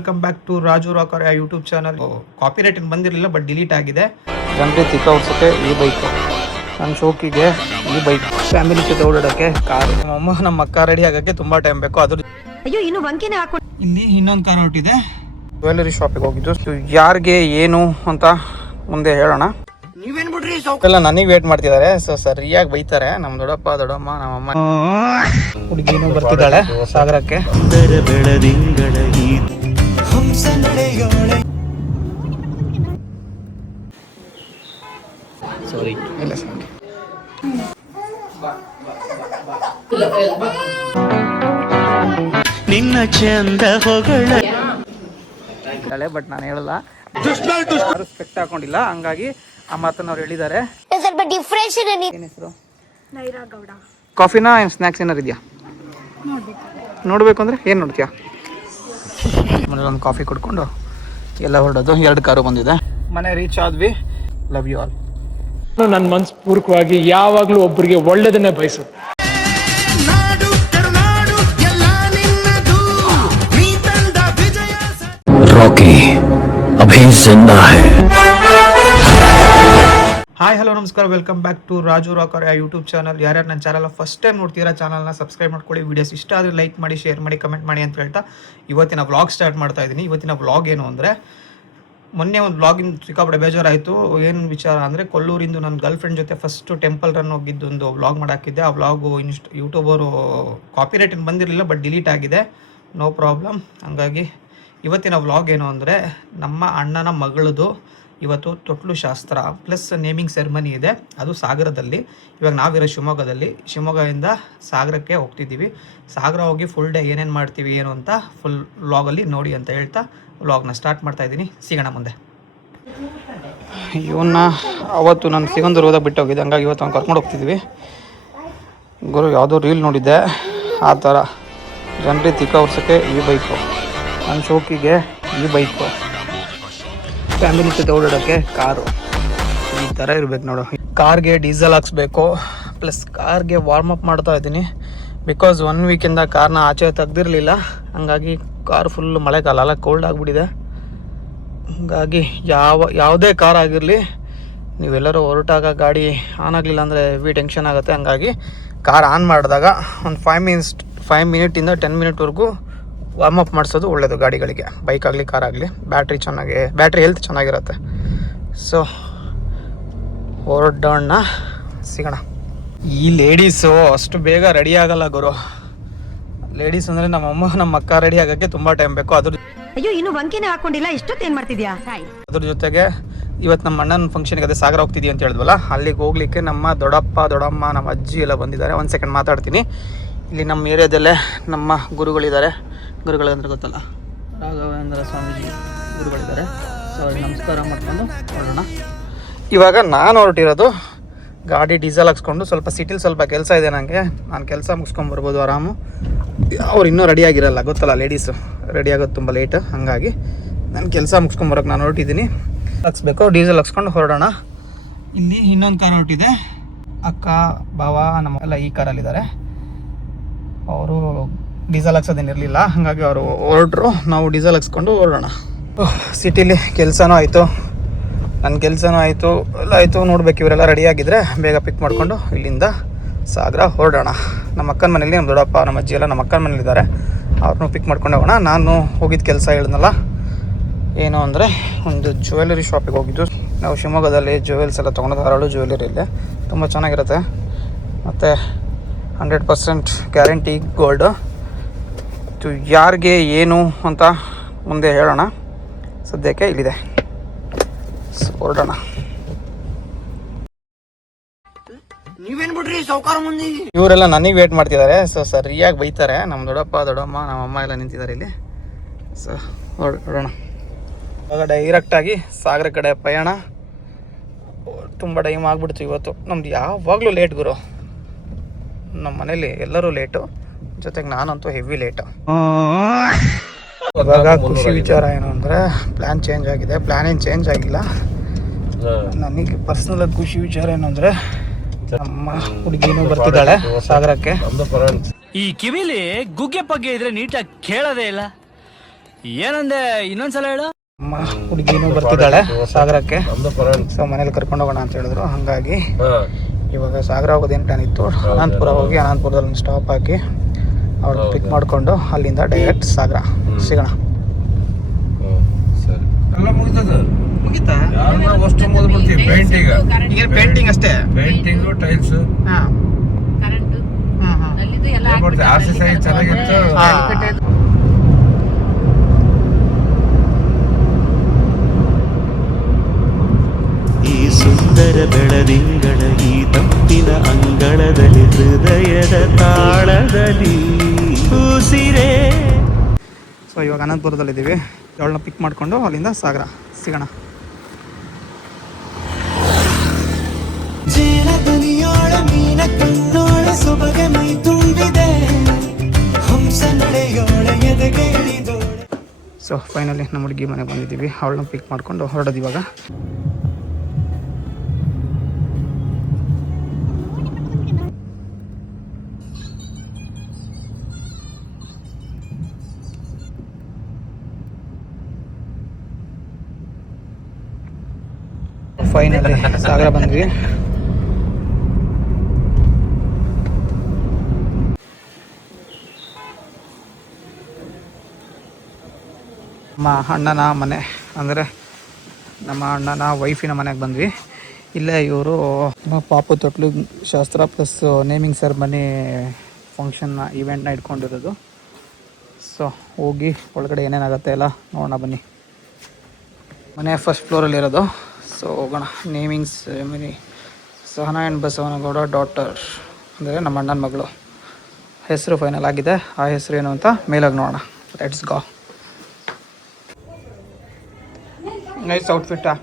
Welcome back to Raju rocker YouTube channel. Copyright ಬಂದಿರಲಿಲ್ಲ, but delete ಆಗಿದೆ. ಜನರಿಗೆ ತಿಕ್ಕ ಹೊಡ್ಸೋಕ್ಕೆ ಈ ಬೈಕು, ನನ್ನ ಶೋಕಿಗೆ ಈ ಬೈಕ್, ಫ್ಯಾಮಿಲಿ ಜೊತೆ ಓಡಾಡೋಕ್ಕೆ ಕಾರು. ನಮ್ಮಮ್ಮ ನಮ್ಮ ಅಕ್ಕ ರೆಡಿ ಆಗೋಕ್ಕೆ ತುಂಬ ಟೈಮ್ ಬೇಕು. ಅದ್ರ ಇಲ್ಲಿ ಇನ್ನೊಂದು ಕಾರ್ ಹೊರಟಿದೆ. ಜ್ಯುವೆಲ್ಲರಿ ಶಾಪಿಗೆ ಹೋಗಿದ್ದು. ಯಾರಿಗೆ ಏನು ಅಂತ ಮುಂದೆ ಹೇಳೋಣ. ಎಲ್ಲ ನನಗೆ ವೇಟ್ ಮಾಡ್ತಿದ್ದಾರೆ, ಸೊ ಸರಿಯಾಗಿ ಬೈತಾರೆ. ನಮ್ಮ ದೊಡ್ಡಪ್ಪ ದೊಡ್ಡಮ್ಮ ನಮ್ಮಮ್ಮ. ಹುಡುಗಿನೂ ಬರ್ತಿದ್ದಾಳೆ ಸಾಗರಕ್ಕೆ. ಸಾರಿ ಇಲ್ಲ ಸರ್, ನಿನ್ನ ಚಂದ ಹೊಗಳ ಬಟ್ ನಾನು ಹೇಳಲ್ಲ, ಸ್ಪೆಕ್ಟ್ ಹಾಕೊಂಡಿಲ್ಲ, ಹಂಗಾಗಿ ಆ ಮಾತನ್ನ ಅವ್ರು ಹೇಳಿದ್ದಾರೆ. ಏನ್ ಹೆಸರು? ಕಾಫಿನಾ ಏನು ಸ್ನ್ಯಾಕ್ಸ್ ಏನಾರು ಇದೆಯಾ? ನೋಡ್ಬೇಕು ಅಂದ್ರೆ ಏನು ನೋಡ್ತೀಯಾ? ಮನೇಲಿ ಒಂದು ಕಾಫಿ ಕುಡ್ಕೊಂಡು ಎಲ್ಲ ಹೊರಡೋದು. 2 ಕಾರು ಬಂದಿದೆ. ಮನೆ ರೀಚ್ ಆದ್ವಿ. Love you all. ನನ್ನ ಮನಸ್ಪೂರ್ವಕವಾಗಿ ಯಾವಾಗಲೂ ಒಬ್ಬರಿಗೆ ಒಳ್ಳೆಯದನ್ನೇ ಬಯಸುತ್ತೆ. रॉकी अभी जिंदा है. ಹಾಯ್ ಹಲೋ ನಮಸ್ಕಾರ, welcome back to Raju rocker YouTube channel. ಯಾರ್ಯಾರು ನನ್ನ ಚಾನಲ್ ಫಸ್ಟ್ ಟೈಮ್ ನೋಡ್ತೀರಾ ಚಾನಲ್ನ ಸಬ್ಸ್ಕ್ರೈಬ್ ಮಾಡ್ಕೊಳ್ಳಿ. ವೀಡಿಯೋಸ್ ಇಷ್ಟ ಆದರೆ ಲೈಕ್ ಮಾಡಿ, ಶೇರ್ ಮಾಡಿ, ಕಮೆಂಟ್ ಮಾಡಿ ಅಂತ ಹೇಳ್ತಾ ಇವತ್ತಿನ ವ್ಲಾಗ್ ಸ್ಟಾರ್ಟ್ ಮಾಡ್ತಾ ಇದ್ದೀನಿ. ಇವತ್ತಿನ ವ್ಲಾಗ್ ಏನು ಅಂದರೆ, ಮೊನ್ನೆ ಒಂದು ವ್ಲಾಗಿಂದ ಸಿಕ್ಕಾಪಟ್ಟೆ ಬೇಜಾರಾಯಿತು. ಏನು ವಿಚಾರ ಅಂದರೆ, ಕೊಲ್ಲೂರಿಂದು ನನ್ನ ಗರ್ಲ್ ಫ್ರೆಂಡ್ ಜೊತೆ ಫಸ್ಟು ಟೆಂಪಲ್ ರನ್ ಹೋಗಿದ್ದು ಒಂದು ವ್ಲಾಗ್ ಮಾಡಾಕಿದ್ದೆ. ಆ ವ್ಲಾಗು ಯೂಟ್ಯೂಬರು ಕಾಪಿ ರೈಟ್ ಬಂದಿರಲಿಲ್ಲ, ಬಟ್ ಡಿಲೀಟ್ ಆಗಿದೆ. No problem. ಹಾಗಾಗಿ ಇವತ್ತಿನ ವ್ಲಾಗ್ ಏನು ಅಂದರೆ, ನಮ್ಮ ಅಣ್ಣನ ಮಗಳದು ಇವತ್ತು ತೊಟ್ಲು ಶಾಸ್ತ್ರ ಪ್ಲಸ್ ನೇಮಿಂಗ್ ಸೆರೆಮನಿ ಇದೆ. ಅದು ಸಾಗರದಲ್ಲಿ. ಇವಾಗ ನಾವಿರೋ ಶಿವಮೊಗ್ಗದಲ್ಲಿ. ಶಿವಮೊಗ್ಗದಿಂದ ಸಾಗರಕ್ಕೆ ಹೋಗ್ತಿದ್ದೀವಿ. ಸಾಗರ ಹೋಗಿ ಫುಲ್ ಡೇ ಏನೇನು ಮಾಡ್ತೀವಿ ಏನು ಅಂತ ಫುಲ್ ವ್ಲಾಗಲ್ಲಿ ನೋಡಿ ಅಂತ ಹೇಳ್ತಾ ವ್ಲಾಗ್ನ ಸ್ಟಾರ್ಟ್ ಮಾಡ್ತಾ ಇದ್ದೀನಿ. ಸಿಗೋಣ ಮುಂದೆ. ಇವನ್ನ ಅವತ್ತು ನಾನು ಸಿಗಂದೂರ್ದಾಗ ಬಿಟ್ಟು ಹೋಗಿದ್ದೆ, ಹಂಗಾಗಿ ಇವತ್ತು ಅವ್ನು ಕರ್ಕೊಂಡು ಹೋಗ್ತಿದ್ವಿ. ಗುರು ಯಾವುದೋ ರೀಲ್ ನೋಡಿದ್ದೆ, ಆ ಥರ ಜನರಿಗೆ ತಿಕ್ಕ ಹೊಡ್ಸೋಕ್ಕೆ ಈ ಬೈಕು, ನನ್ನ ಶೋಕಿಗೆ ಈ ಬೈಕು, ಫ್ಯಾಮಿಲಿ ಜೊತೆ ಓಡಾಡೋಕ್ಕೆ ಕಾರು. ಈ ಥರ ಇರ್ಬೇಕು ನೋಡು. ಕಾರ್ಗೆ ಡೀಸೆಲ್ ಹಾಕ್ಸ್ಬೇಕು, ಪ್ಲಸ್ ಕಾರ್ಗೆ ವಾರ್ಮ್ ಅಪ್ ಮಾಡ್ತಾ ಇದ್ದೀನಿ. ಬಿಕಾಸ್ 1 ವೀಕಿಂದ ಕಾರ್ನ ಆಚೆ ತೆಗ್ದಿರಲಿಲ್ಲ, ಹಂಗಾಗಿ ಕಾರ್ ಫುಲ್ ಮಳೆಗಾಲ ಅಲ್ಲ, ಕೋಲ್ಡ್ ಆಗಿಬಿಟ್ಟಿದೆ. ಹಂಗಾಗಿ ಯಾವುದೇ ಕಾರ್ ಆಗಿರಲಿ, ನೀವೆಲ್ಲರೂ ಹೊರಟಾಗ ಗಾಡಿ ಆನ್ ಆಗಲಿಲ್ಲ ಅಂದರೆ ಹೆವಿ ಟೆನ್ಷನ್ ಆಗುತ್ತೆ. ಹಂಗಾಗಿ ಕಾರ್ ಆನ್ ಮಾಡಿದಾಗ ಒಂದು 5 ಮಿನಿಟಿಂದ 10 ಮಿನಿಟ್ವರೆಗೂ ವಾರ್ಮ್ ಅಪ್ ಮಾಡಿಸೋದು ಒಳ್ಳೆಯದು ಗಾಡಿಗಳಿಗೆ, ಬೈಕ್ ಆಗಲಿ ಕಾರ್ ಆಗಲಿ. ಬ್ಯಾಟ್ರಿ ಹೆಲ್ತ್ ಚೆನ್ನಾಗಿರುತ್ತೆ. ಸೊ ಹೊರಡೋಣ, ಸಿಗೋಣ. ಈ ಲೇಡೀಸು ಅಷ್ಟು ಬೇಗ ರೆಡಿ ಆಗಲ್ಲ ಗುರು. ಲೇಡೀಸ್ ಅಂದರೆ ನಮ್ಮಮ್ಮ ನಮ್ಮ ಅಕ್ಕ ರೆಡಿ ಆಗೋಕ್ಕೆ ತುಂಬ ಟೈಮ್ ಬೇಕು. ಅದ್ರ ಜೊತೆಗೆ ಇವತ್ತು ನಮ್ಮ ಅಣ್ಣನ ಫಂಕ್ಷನ್ಗೆ ಅದೇ ಸಾಗರ ಹೋಗ್ತಿದ್ದೀವಿ ಅಂತ ಹೇಳಿದ್ವಲ್ಲ, ಅಲ್ಲಿಗೆ ಹೋಗ್ಲಿಕ್ಕೆ ನಮ್ಮ ದೊಡ್ಡಪ್ಪ ದೊಡ್ಡಮ್ಮ ನಮ್ಮ ಅಜ್ಜಿ ಎಲ್ಲ ಬಂದಿದ್ದಾರೆ. 1 ಸೆಕೆಂಡ್ ಮಾತಾಡ್ತೀನಿ. ಇಲ್ಲಿ ನಮ್ಮ ಏರಿಯಾದಲ್ಲೇ ನಮ್ಮ ಗುರುಗಳಿದ್ದಾರೆ. ಗುರುಗಳಂದ್ರೆ ಗೊತ್ತಲ್ಲ, ರಾಘವೇಂದ್ರ ಸ್ವಾಮೀಜಿ ಗುರುಗಳಿದ್ದಾರೆ. ಸೊ ನಮಸ್ಕಾರ ಮಾಡ್ಕೊಂಡು ಹೊರಡೋಣ. ಇವಾಗ ನಾನು ಹೊರಟಿರೋದು ಗಾಡಿ ಡೀಸೆಲ್ ಹಾಕ್ಸ್ಕೊಂಡು, ಸ್ವಲ್ಪ ಸಿಟಿಲಿ ಸ್ವಲ್ಪ ಕೆಲಸ ಇದೆ ನನಗೆ. ನಾನು ಕೆಲಸ ಮುಗಿಸ್ಕೊಂಬರ್ಬೋದು ಆರಾಮು. ಅವ್ರು ಇನ್ನೂ ರೆಡಿ ಆಗಿರಲ್ಲ, ಗೊತ್ತಲ್ಲ ಲೇಡೀಸು ರೆಡಿ ಆಗೋದು ತುಂಬ ಲೇಟ್. ಹಾಗಾಗಿ ನಾನು ಕೆಲಸ ಮುಗಿಸ್ಕೊಂಬರೋಕೆ ನಾನು ಹೊರಟಿದ್ದೀನಿ. ಹಾಕ್ಸ್ಬೇಕು, ಡೀಸೆಲ್ ಹಾಕ್ಸ್ಕೊಂಡು ಹೊರಡೋಣ. ಇಲ್ಲಿ ಇನ್ನೊಂದು ಕಾರ್ ಹೊರಟಿದೆ. ಅಕ್ಕ ಬಾವ ನಮ್ಮ ಎಲ್ಲ ಈ ಕಾರಲ್ಲಿದ್ದಾರೆ. ಅವರು ಡೀಸೆಲ್ ಹಾಕ್ಸೋದೇನಿರಲಿಲ್ಲ, ಹಾಗಾಗಿ ಅವರು ಹೊರಟ್ರು. ನಾವು ಡೀಸೆಲ್ ಹಾಕ್ಸ್ಕೊಂಡು ಹೊರಡೋಣ. ಸಿಟಿಲಿ ಕೆಲಸನೂ ಆಯಿತು, ನನ್ನ ಕೆಲಸನೂ ಆಯಿತು, ಎಲ್ಲ ಆಯಿತು. ನೋಡ್ಬೇಕು, ಇವರೆಲ್ಲ ರೆಡಿಯಾಗಿದ್ದರೆ ಬೇಗ ಪಿಕ್ ಮಾಡಿಕೊಂಡು ಇಲ್ಲಿಂದ ಸಾಗರ ಹೊರಡೋಣ. ನಮ್ಮ ಅಕ್ಕನ ಮನೇಲಿ ನಮ್ಮ ದೊಡ್ಡಪ್ಪ ನಮ್ಮ ಅಜ್ಜಿ ಎಲ್ಲ ನಮ್ಮ ಅಕ್ಕನ ಮನೇಲಿದ್ದಾರೆ. ಅವ್ರನ್ನೂ ಪಿಕ್ ಮಾಡ್ಕೊಂಡು ಹೋಗೋಣ. ನಾನು ಹೋಗಿದ್ದ ಕೆಲಸ ಹೇಳಿದ್ನಲ್ಲ, ಏನು ಅಂದರೆ ಒಂದು ಜ್ಯುವೆಲ್ಲರಿ ಶಾಪಿಗೆ ಹೋಗಿದ್ದು. ನಾವು ಶಿವಮೊಗ್ಗದಲ್ಲಿ ಜ್ಯುವೆಲ್ಸ್ ಎಲ್ಲ ತೊಗೊಂಡು, ಅರಳು ಜ್ಯುವೆಲ್ಲರಿಯಲ್ಲಿ ತುಂಬ ಚೆನ್ನಾಗಿರುತ್ತೆ. ಮತ್ತು 100% ಗ್ಯಾರಂಟಿ ಗೋಲ್ಡ್. ಯಾರಿಗೆ ಏನು ಅಂತ ಮುಂದೆ ಹೇಳೋಣ. ಸದ್ಯಕ್ಕೆ ಇಲ್ಲಿದೆ, ಹೊರಡೋಣ. ಇವರೆಲ್ಲ ನನಗೆ ವೇಟ್ ಮಾಡ್ತಿದ್ದಾರೆ, ಸೊ ಸರಿಯಾಗಿ ಬೈತಾರೆ. ನಮ್ಮ ದೊಡ್ಡಪ್ಪ ದೊಡ್ಡಮ್ಮ ನಮ್ಮಮ್ಮ ಎಲ್ಲ ನಿಂತಿದ್ದಾರೆ ಇಲ್ಲಿ. ಸೊ ಹೊರಡೋಣ. ಇವಾಗ ಡೈರೆಕ್ಟಾಗಿ ಸಾಗರ ಕಡೆ ಪಯಣ. ತುಂಬ ಟೈಮ್ ಆಗಿಬಿಡ್ತು ಇವತ್ತು. ನಮ್ದು ಯಾವಾಗಲೂ ಲೇಟ್ ಗುರು. ನಮ್ಮ ಮನೇಲಿ ಎಲ್ಲರೂ ಲೇಟು, ಜೊತೆಗೆ ನಾನಂತೂ ಹೆವಿ ಲೇಟು. ಇವಾಗ ಖುಷಿ ವಿಚಾರ ಏನು ಅಂದರೆ, ಪ್ಲ್ಯಾನ್ ಚೇಂಜ್ ಆಗಿದೆ. ಪ್ಲ್ಯಾನ್ ಏನು ಚೇಂಜ್ ಆಗಿಲ್ಲ. ನನಗೆ ಪರ್ಸ್ನಲಾಗಿ ಖುಷಿ ವಿಚಾರ ಏನು ಅಂದರೆ, ನಮ್ಮ ಹುಡುಗಿನೂ ಬರ್ತಿದ್ದಾಳೆ ಸಾಗರಕ್ಕೆ. ಈ ಕಿವಿಲಿ ಗುಗ್ಗೆ ಪಗ್ಗೆ ಇದ್ರೆ ನೀಟಾಗಿ ಕೇಳೋದೇ ಇಲ್ಲ. ಏನಂದೆ ಇನ್ನೊಂದ್ಸಲ ಹೇಳು. ಅಮ್ಮ ಹುಡುಗಿನೂ ಬರ್ತಿದ್ದಾಳೆ ಸಾಗರಕ್ಕೆ. ಸೊ ಮನೇಲಿ ಕರ್ಕೊಂಡು ಹೋಗೋಣ ಅಂತ ಹೇಳಿದ್ರು. ಹಾಗಾಗಿ ಇವಾಗ ಸಾಗರ ಹೋಗೋದೇನು ಪ್ಲಾನ್ ಇತ್ತು. ಅನಂತಪುರ ಹೋಗಿ ಅನಂತಪುರದಲ್ಲಿ ಸ್ಟಾಪ್ ಹಾಕಿ ಅವ್ರನ್ನ ಪಿಕ್ ಮಾಡಿಕೊಂಡು ಅಲ್ಲಿಂದ ಡೈರೆಕ್ಟ್ ಸಾಗರ ಸಿಗೋಣ. ಮುಗಿತಾ ಪೇಂಟಿಂಗ್ ಅಷ್ಟೇ, ಪೇಂಟಿಂಗು ಟೈಲ್ಸ್ ಹಾಂ ಚೆನ್ನಾಗಿತ್ತು. ಈ ಸುಂದರ ಬೆಳದಿಂಗಳ ಈ ತಪ್ಪಿನ ಅಂಗಳದಲ್ಲಿ ಹೃದಯದ ತಾಳದಲ್ಲಿ ಉಸಿರೇ. ಸೊ ಇವಾಗ ಅನಂತಪುರದಲ್ಲಿದ್ದೀವಿ. ಅವಳನ್ನ ಪಿಕ್ ಮಾಡಿಕೊಂಡು ಅಲ್ಲಿಂದ ಸಾಗರ ಸಿಗೋಣ. ಜೇಲದನಿಯೋಳ ಮೀನ ಕಣ್ಣೋಳ ಸೊಬಗೆ ಮೈ ತುಂಬಿದೆ, ಹಂಸ ನಡೆಯೋಳ ಎದೆಗೆ ಇಳಿದೋಳೆ. ಸೊ ಫೈನಲಿ ನಮ್ಮ ಹುಡುಗಿ ಮನೆಗೆ ಬಂದಿದ್ದೀವಿ. ಅವಳನ್ನ ಪಿಕ್ ಮಾಡಿಕೊಂಡು ಹೊರಡೋದು ಇವಾಗ. ಫೈನಲಿ ಸಾಗರ ಬಂದ್ವಿ. ನಮ್ಮ ಅಣ್ಣನ ಮನೆ ಅಂದರೆ ನಮ್ಮ ಅಣ್ಣನ ವೈಫಿನ ಮನೆಗೆ ಬಂದ್ವಿ. ಇಲ್ಲೇ ಇವರು ಪಾಪು ತೊಟ್ಲು ಶಾಸ್ತ್ರ ಪ್ಲಸ್ ನೇಮಿಂಗ್ ಸೆರೆಮನಿ ಫಂಕ್ಷನ್ನ ಇವೆಂಟ್ನ ಇಟ್ಕೊಂಡಿರೋದು. ಸೊ ಹೋಗಿ ಒಳಗಡೆ ಏನೇನಾಗುತ್ತೆ ಎಲ್ಲ ನೋಡೋಣ ಬನ್ನಿ. ಮನೆ ಫಸ್ಟ್ ಫ್ಲೋರಲ್ಲಿರೋದು. ಸೊ ಹೋಗೋಣ. Naming ceremony Sahana and Basavanagouda daughter ಅಂದರೆ ನಮ್ಮ ಅಣ್ಣನ ಮಗಳು. ಹೆಸರು ಫೈನಲ್ ಆಗಿದೆ. ಆ ಹೆಸರು ಏನು ಅಂತ ಮೇಲಾಗಿ ನೋಡೋಣ. Let's go. ನೈಸ್ ಔಟ್ಫಿಟ್ಟಾ?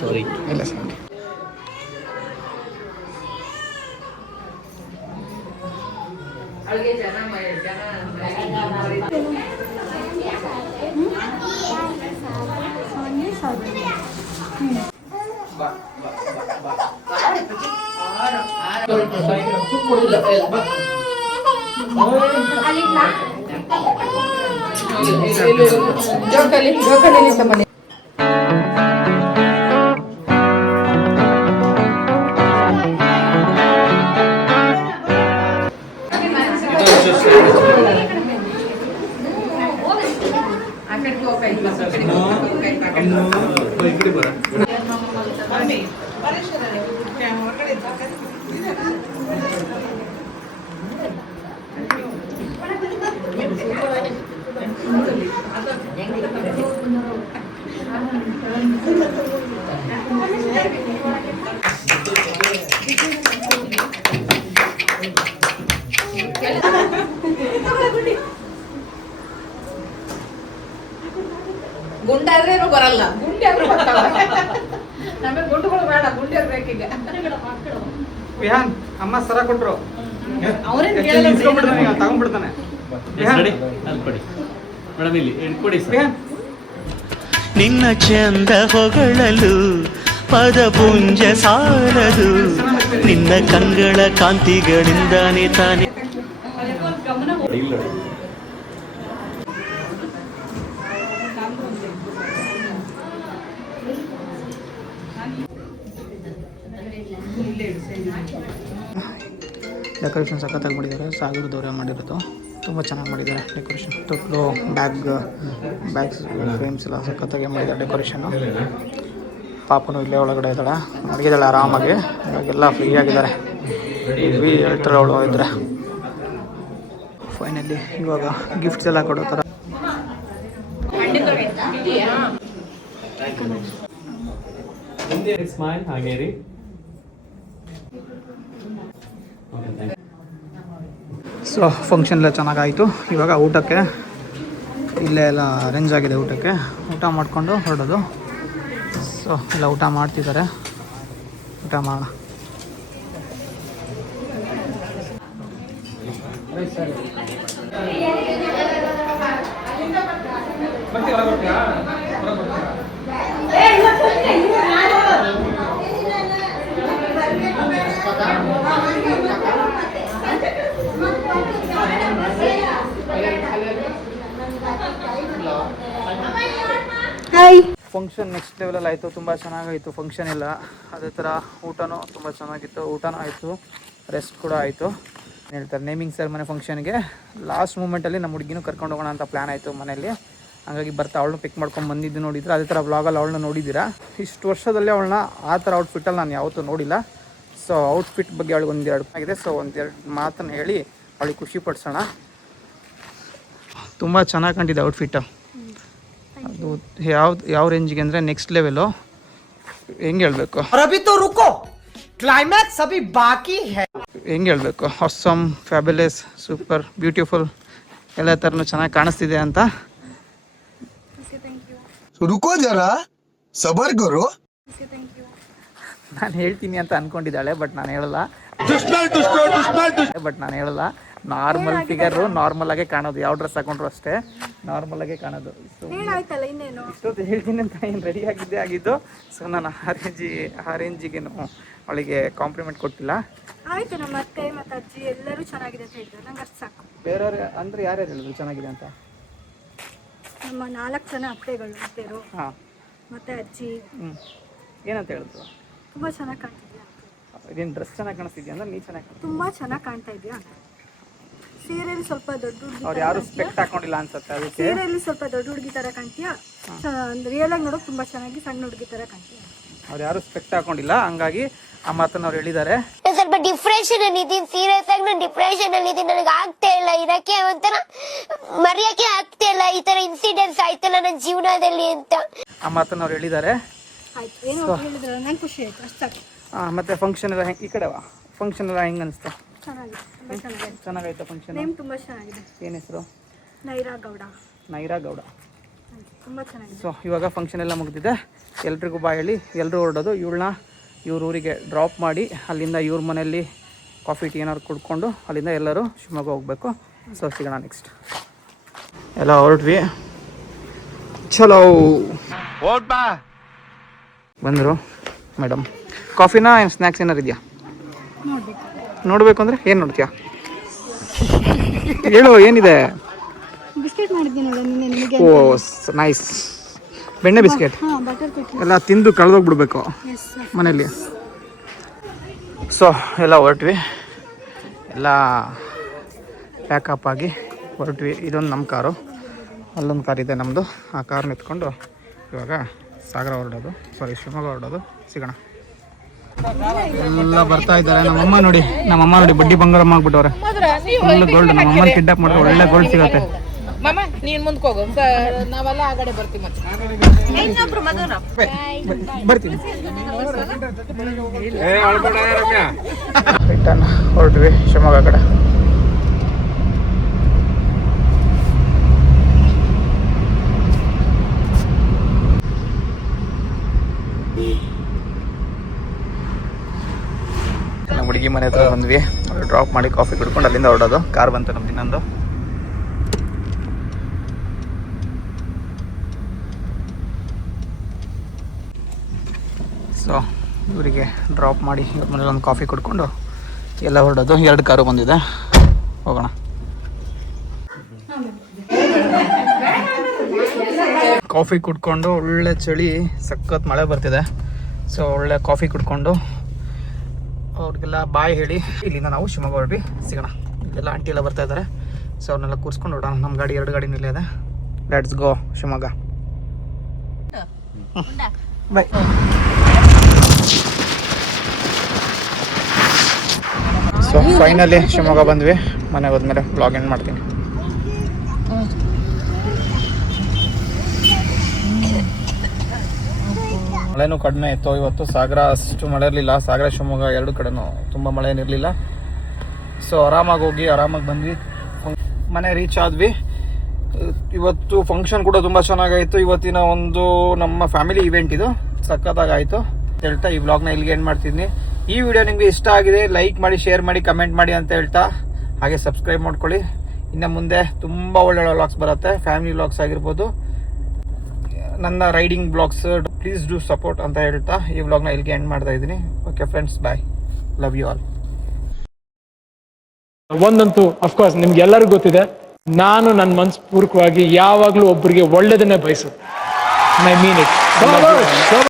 ಸಾರಿ ಇಲ್ಲ ಸರ್. ಗುಂಡಾದ್ರೇನು ಬರಲ್ಲ, ಗುಂಡಿ ಆದ್ರೂ ಬರ್ತಾವ. ನಮಗೆ ಗುಂಡುಗಳು ಬೇಡ, ಗುಂಡಿ ಬೇಕೀಗ. ವಿಹಾನ್ ಅಮ್ಮ ಸರ ಕೊಟ್ರು. ಅವ್ರೇನ್ ತಗೊಂಡ್ಬಿಡ್ತಾನೆ. ವಿಹಾನ್ ನಿನ್ನ ಚಂದ ಹೊಗಳಲು ಪದಪುಂಜ ಸಾಲದು, ನಿನ್ನ ಕಂಗಳ ಕಾಂತಿಗಳಿಂದಾನೆ ತಾನೆ. ಡೆಕೋರೇಷನ್ ಸಖತ್ತಾಗಿ ಮಾಡಿದ್ದಾರೆ. ಸಾಗರದವರೇ ಮಾಡಿರೋದು. ತುಂಬ ಚೆನ್ನಾಗಿ ಮಾಡಿದ್ದಾರೆ ಡೆಕೋರೇಷನ್. ತೊಟ್ಲು ಬ್ಯಾಗ್ಸ್ ಫ್ರೇಮ್ಸ್ ಎಲ್ಲ ಸಖತ್ತಾಗಿ ಮಾಡಿದ್ದಾರೆ ಡೆಕೋರೇಷನ್ನು. ಪಾಪನು ಇಲ್ಲೇ ಒಳಗಡೆ ಇದ್ದಾಳೆ, ಮಡಗಿದ್ದಾಳೆ ಆರಾಮಾಗಿ. ಇವಾಗೆಲ್ಲ ಫ್ರೀ ಆಗಿದ್ದಾರೆ. ಹೇಳ್ತಾರೆ ಅವಳು ಇದ್ರೆ. ಫೈನಲಿ ಇವಾಗ ಗಿಫ್ಟ್ಸ್ ಎಲ್ಲ ಕೊಡೋ ಥರ. ಸ್ಮೈಲ್ ಹಾಗೆ ರೀ. ಸೊ ಫಂಕ್ಷನ್ ಎಲ್ಲ ಚೆನ್ನಾಗಾಯಿತು. ಇವಾಗ ಊಟಕ್ಕೆ ಇಲ್ಲೇ ಎಲ್ಲ ಅರೇಂಜ್ ಆಗಿದೆ. ಊಟಕ್ಕೆ ಊಟ ಮಾಡಿಕೊಂಡು ಹೊರಡೋದು. ಸೊ ಎಲ್ಲ ಊಟ ಮಾಡ್ತಿದ್ದಾರೆ. ಊಟ ಮಾಡೋಣ. ಫಂಕ್ಷನ್ ನೆಕ್ಸ್ಟ್ ಲೆವೆಲಲ್ಲಿ ಆಯಿತು, ತುಂಬ ಚೆನ್ನಾಗಾಯಿತು ಫಂಕ್ಷನ್ ಎಲ್ಲ. ಅದೇ ಥರ ಊಟನೂ ತುಂಬ ಚೆನ್ನಾಗಿತ್ತು, ಊಟನೂ ಆಯಿತು, ರೆಸ್ಟ್ ಕೂಡ ಆಯಿತು. ಹೇಳ್ತಾರೆ ನೇಮಿಂಗ್ ಸೆರೆಮನಿ ಫಂಕ್ಷನ್ಗೆ ಲಾಸ್ಟ್ ಮೂಮೆಂಟಲ್ಲಿ ನಮ್ಮ ಹುಡುಗಿನೂ ಕರ್ಕೊಂಡು ಹೋಗೋಣ ಅಂತ ಪ್ಲ್ಯಾನ್ ಆಯಿತು ಮನೇಲಿ. ಹಾಗಾಗಿ ಬರ್ತಾ ಅವಳನ್ನ ಪಿಕ್ ಮಾಡ್ಕೊಂಡು ಬಂದಿದ್ದು ನೋಡಿದ್ರೆ, ಅದೇ ಥರ ವ್ಲಾಗಲ್ಲಿ ಅವಳನ್ನ ನೋಡಿದ್ದೀರಾ. ಇಷ್ಟು ವರ್ಷದಲ್ಲೇ ಅವಳನ್ನ ಆ ಥರ ಔಟ್ಫಿಟ್ಟಲ್ಲಿ ನಾನು ಯಾವತ್ತೂ ನೋಡಿಲ್ಲ. ಸೊ ಔಟ್ಫಿಟ್ ಬಗ್ಗೆ ಅವಳಿಗೆ ಒಂದೆರಡು ಆಗಿದೆ. ಸೊ ಒಂದೆರಡು ಮಾತನ್ನು ಹೇಳಿ ಅವಳಿಗೆ ಖುಷಿ ಪಡಿಸೋಣ. ತುಂಬ ಚೆನ್ನಾಗಿ ಕಂಡಿದೆ ಔಟ್ಫಿಟ್ಟು. ಅದು ಯಾವ ರೇಂಜಿಗೆ ಅಂದರೆ ನೆಕ್ಸ್ಟ್ ಲೆವೆಲು. ಹೆಂಗೆ ಹೇಳಬೇಕು, ಕ್ಲೈಮ್ಯಾಕ್ಸ್ ಅಭಿ ಬಾಕಿ ಹೈ. ಹೆಂಗೆ ಹೇಳಬೇಕು, ಆಸಮ್, ಫ್ಯಾಬ್ಯುಲಸ್, ಸೂಪರ್, ಬ್ಯೂಟಿಫುಲ್ ಎಲ್ಲ ಥರನೂ ಚೆನ್ನಾಗಿ ಕಾಣಿಸ್ತಿದೆ ಅಂತ. ರುಕೋ ಜರಾ ಸಬರ್ ಕರೋ. ನಾನು ಹೇಳ್ತೀನಿ ಅಂತ ಅಂದ್ಕೊಂಡಿದ್ದಾಳೆ, ಬಟ್ ನಾನು ಹೇಳಲ್ಲ. ನಾರ್ಮಲ್ ಫಿಗರು ನಾರ್ಮಲ್ ಆಗೇ ಕಾಣೋದು. ಯಾವ ಡ್ರೆಸ್ ಹಾಕೊಂಡ್ರು ಅಷ್ಟೇ ನಾರ್ಮಲ್ ಆಗೇ ಕಾಣೋದು. ಇಷ್ಟೊತ್ತು ಹೇಳ್ತೀನಿ ಅಂತ ಏನು ರೆಡಿ ಆಗಿದ್ದು. ಸೊ ನಾನು ಆ ರೇಂಜಿಗೇನು ಅವಳಿಗೆ ಕಾಂಪ್ಲಿಮೆಂಟ್ ಕೊಟ್ಟಿಲ್ಲ. ಆಯ್ತು, ನಮ್ಮ ಅತ್ತೆ ಮತ್ತು ಅಜ್ಜಿ ಎಲ್ಲರೂ ಚೆನ್ನಾಗಿದೆ ಅಂತ ಹೇಳಿದ್ರು. ನಂಗೆ ಅಷ್ಟು ಸಾಕು. ಬೇರೆಯವ್ರು ಅಂದರೆ ಯಾರ್ಯಾರು ಹೇಳಿದ್ರು ಚೆನ್ನಾಗಿದೆ ಅಂತ? ನಮ್ಮ 4 ಜನ ಅತ್ತೆಗಳು, ಅತ್ತೆರು ಹಾಂ ಮತ್ತು ಅಜ್ಜಿ. ಏನಂತ ಹೇಳಿದ್ರು? ತುಂಬ ಚೆನ್ನಾಗಿ ಕಾಣ್ತಿದ್ಯಾ, ಇದೇನು ಡ್ರೆಸ್ ಚೆನ್ನಾಗಿ ಕಾಣಿಸ್ತಿದ್ಯಾ ಅಂದ್ರೆ ನೀ ಚೆನ್ನಾಗಿ ತುಂಬ ಚೆನ್ನಾಗಿ ಕಾಣ್ತಾ ಇದೆಯಾ. ಸೀರೆಯಲ್ಲಿ ಸ್ವಲ್ಪ ದೊಡ್ಡ ಹುಡುಗಿ, ಅವ್ರು ಯಾರು ಸ್ಪೆಕ್ಟ್ ಹಾಕೊಂಡಿಲ್ಲ ಅನ್ಸುತ್ತೆ ಅದಕ್ಕೆ. ಸೀರೆಯಲ್ಲಿ ಸ್ವಲ್ಪ ದೊಡ್ಡ ಹುಡುಗಿ ಥರ ಕಾಣ್ತೀಯಾ. ರಿಯಲ್ ಆಗಿ ನೋಡೋಕೆ ತುಂಬ ಚೆನ್ನಾಗಿ ಸಣ್ಣ ಹುಡುಗಿ ಥರ ಕಾಣ್ತೀಯಾ. ಅವ್ರು ಯಾರು ಸ್ಪೆಕ್ಟ್ ಹಾಕೊಂಡಿಲ್ಲ, ಹಂಗಾಗಿ ಆ ಮಾತನ್ನು ಅವ್ರು ಹೇಳಿದ್ದಾರೆ. ಸ್ವಲ್ಪ ಡಿಪ್ರೆಷನ್ ಅಲ್ಲಿ ಇದ್ದೀನಿ, ಸೀರಿಯಸ್ ಆಗಿ ನಾನು ಡಿಪ್ರೆಷನ್ ಅಲ್ಲಿ ಇದ್ದೀನಿ. ನನಗೆ ಆಗ್ತಾ ಇಲ್ಲ ಇರಕ್ಕೆ, ಒಂಥರ ಮರೆಯಕ್ಕೆ ಆಗ್ತಾ ಇಲ್ಲ. ಈ ತರ ಇನ್ಸಿಡೆಂಟ್ಸ್ ಆಯ್ತಲ್ಲ ನನ್ನ ಜೀವನದಲ್ಲಿ ಅಂತ ಆ ಮಾತನ್ನು ಅವ್ರು ಹೇಳಿದ್ದಾರೆ. ಆಯ್ತು, ಏನೋ ಹೇಳಿದ್ರೆ ನಂಗೆ ಖುಷಿ ಆಯ್ತು, ಅಷ್ಟು ಸಾಕು. ಮತ್ತೆ ಫಂಕ್ಷನ್ ಎಲ್ಲ ಈ ಕಡೆ ಫಂಕ್ಷನ್ ಎಲ್ಲ ಹೆಂಗೆ ಅನಿಸ್ತು? ಚೆನ್ನಾಗಿದೆ, ತುಂಬ ಚೆನ್ನಾಗಿದೆ. ಚೆನ್ನಾಗಾಯ್ತು ಫಂಕ್ಷನ್? ನೇಮ್ ತುಂಬ ಚೆನ್ನಾಗಿದೆ. ಏನು ಹೆಸರು? ನೈರಾ ಗೌಡ. ನೈರಾ ಗೌಡ. ತುಂಬ ಚೆನ್ನಾಗಿದೆ. ಸೊ ಇವಾಗ ಫಂಕ್ಷನ್ ಎಲ್ಲ ಮುಗಿದಿದೆ. ಎಲ್ರಿಗೂ ಬಾಯ್ ಹೇಳಿ ಎಲ್ಲರೂ ಹೊರಡೋದು. ಇವಳನ್ನ ಇವ್ರ ಊರಿಗೆ ಡ್ರಾಪ್ ಮಾಡಿ ಅಲ್ಲಿಂದ ಇವ್ರ ಮನೆಯಲ್ಲಿ ಕಾಫಿ ಟೀ ಏನಾದ್ರು ಕುಡ್ಕೊಂಡು ಅಲ್ಲಿಂದ ಎಲ್ಲರೂ ಶಿವಮೊಗ್ಗ ಹೋಗಬೇಕು. ಸೊ ಸಿಗೋಣ ನೆಕ್ಸ್ಟ್. ಎಲ್ಲ ಹೊರಟ್ವಿ. ಚಲೋ ಬಂದರು ಮೇಡಮ್. ಕಾಫಿನಾ ಏನು ಸ್ನ್ಯಾಕ್ಸ್ ಏನಾರು ಇದೆಯಾ? ನೋಡಬೇಕು ಅಂದರೆ ಏನು ನೋಡ್ತೀಯಾ? ಹೇಳು ಏನಿದೆ? ಬಿಸ್ಕೆಟ್ ಮಾಡಿದ್ದೀನಿ ನೋಡು ನಿಮಗೆ. ಓ ನೈಸ್. ಬೆಣ್ಣೆ ಬಿಸ್ಕೆಟ್ ಬಟರ್ ಕುಕೀಸ್ ಎಲ್ಲ ತಿಂದು ಕಳೆದೋಗ್ಬಿಡ್ಬೇಕು ಮನೇಲಿ. ಸೊ ಎಲ್ಲ ಹೊರಟ್ವಿ, ಎಲ್ಲ ಪ್ಯಾಕಪ್ ಆಗಿ ಹೊರಟ್ವಿ. ಇದೊಂದು ನಮ್ಮ ಕಾರು, ಅಲ್ಲೊಂದು ಕಾರ್ ಇದೆ ನಮ್ಮದು. ಆ ಕಾರ್ನ ಎತ್ಕೊಂಡು ಇವಾಗ ಸಾಗರ ಹೊರಡೋದು, ಶಿವಮೊಗ್ಗ ಹೊರಡೋದು. ಸಿಗೋಣ. ಎಲ್ಲ ಬರ್ತಾ ಇದ್ದಾರೆ. ನಮ್ಮಮ್ಮ ನೋಡಿ ಬಡ್ಡಿ ಬಂಗಾರಮ್ಮ ಆಗ್ಬಿಟ್ಟವ್ರೆ. Full gold. ನಮ್ಮಮ್ಮನ ಕಿಡ್ನಾಪ್ ಮಾಡಿದ್ರೆ ಒಳ್ಳೆ ಗೋಲ್ಡ್ ಸಿಗುತ್ತೆ. ಮಾಮ ನೀನ್ ಮುಂದಕ್ಕೆ ಹೋಗು, ನಾವೆಲ್ಲ ಆ ಕಡೆ ಬರ್ತೀವಿ. ಮತ್ತೆ ಬರ್ತೀವಿ. ರಿಟರ್ನ್ ಹೊರಟ್ವಿ ಶಿವಮೊಗ್ಗ ಕಡೆ. ನಮ್ಮ ಹುಡುಗಿ ಮನೆ ಹತ್ರ ಬಂದ್ವಿ. ಡ್ರಾಪ್ ಮಾಡಿ ಕಾಫಿ ಕುಡ್ಕೊಂಡು ಅಲ್ಲಿಂದ ಹೊರಡೋದು. ಕಾರ್ ಬಂತು ನಮ್ದು ಇನ್ನೊಂದು. ಸೊ ಇವರಿಗೆ ಡ್ರಾಪ್ ಮಾಡಿ ಇವ್ರ ಮನೇಲಿ ಒಂದು ಕಾಫಿ ಕುಡ್ಕೊಂಡು ಎಲ್ಲ ಹೊರಡೋದು. 2 ಕಾರು ಬಂದಿದೆ, ಹೋಗೋಣ. ಕಾಫಿ ಕುಡ್ಕೊಂಡು ಒಳ್ಳೆ ಚಳಿ, ಸಖತ್ ಮಳೆ ಬರ್ತಿದೆ. ಸೊ ಒಳ್ಳೆ ಕಾಫಿ ಕುಡ್ಕೊಂಡು ಅವ್ರಿಗೆಲ್ಲ ಬಾಯ್ ಹೇಳಿ ಇಲ್ಲಿಂದ ನಾವು ಶಿವಮೊಗ್ಗ ಹೊರಡ್ವಿ. ಸಿಗೋಣ. ಇಲ್ಲೆಲ್ಲ ಆಂಟಿ ಎಲ್ಲ ಬರ್ತಾ ಇದ್ದಾರೆ. ಸೊ ಅವ್ರನ್ನೆಲ್ಲ ಕೂರಿಸ್ಕೊಂಡು ಹೊರಡೋಣ. ನಮ್ಮ ಗಾಡಿ 2 ಗಾಡಿ ನಿಲ್ಲೇ ಇದೆ. Let's go Shivamogga. Bye. So finally Shivamogga ಬಂದ್ವಿ. ಮನೆಗೆ ಹೋದ್ಮೇಲೆ ಬ್ಲಾಗ್ ಎಂಡ್ ಮಾಡ್ತೀನಿ. ಮಳೆನೂ ಕಡಿಮೆ ಇತ್ತು ಇವತ್ತು. ಸಾಗರ ಅಷ್ಟು ಮಳೆ ಇರಲಿಲ್ಲ. ಸಾಗರ ಶಿವಮೊಗ್ಗ 2 ಕಡೆನೂ ತುಂಬ ಮಳೆ ಏನಿರಲಿಲ್ಲ. ಸೊ ಆರಾಮಾಗಿ ಹೋಗಿ ಆರಾಮಾಗಿ ಬಂದ್ವಿ. ಮನೆ ರೀಚ್ ಆದ್ವಿ. ಇವತ್ತು ಫಂಕ್ಷನ್ ಕೂಡ ತುಂಬ ಚೆನ್ನಾಗಾಯಿತು. ಇವತ್ತಿನ ಒಂದು ನಮ್ಮ ಫ್ಯಾಮಿಲಿ ಇವೆಂಟ್ ಇದು ಸಖತ್ತಾಗಾಯಿತು ಹೇಳ್ತಾ ಈ ವ್ಲಾಗ್ನ ಇಲ್ಲಿಗೆ ಎಂಡ್ ಮಾಡ್ತಿದ್ದೀನಿ. ಈ ವಿಡಿಯೋ ನಿಮಗೆ ಇಷ್ಟ ಆಗಿದೆ ಲೈಕ್ ಮಾಡಿ, ಶೇರ್ ಮಾಡಿ, ಕಮೆಂಟ್ ಮಾಡಿ ಅಂತ ಹೇಳ್ತಾ ಹಾಗೆ ಸಬ್ಸ್ಕ್ರೈಬ್ ಮಾಡ್ಕೊಳ್ಳಿ. ಇನ್ನು ಮುಂದೆ ತುಂಬ ಒಳ್ಳೊಳ್ಳೆ ವ್ಲಾಗ್ಸ್ ಬರುತ್ತೆ. ಫ್ಯಾಮಿಲಿ ವ್ಲಾಗ್ಸ್ ಆಗಿರ್ಬೋದು, ನನ್ನ riding blogs. Please do support ಅಂತ ಹೇಳ್ತಾ ಈ ವ್ಲಾಗ್ನ ಇಲ್ಲಿಗೆ ಎಂಡ್ ಮಾಡ್ತಾ ಇದ್ದೀನಿ. Okay friends, bye. Love you all. ಒಂದಂತೂ ಅಫ್ಕೋರ್ಸ್ ನಿಮ್ಗೆಲ್ಲರಿಗೂ ಗೊತ್ತಿದೆ, ನಾನು ನನ್ನ ಮನಸ್ಪೂರ್ವಕವಾಗಿ ಯಾವಾಗಲೂ ಒಬ್ಬರಿಗೆ ಒಳ್ಳೆಯದನ್ನೇ ಬಯಸೋದು. I mean it.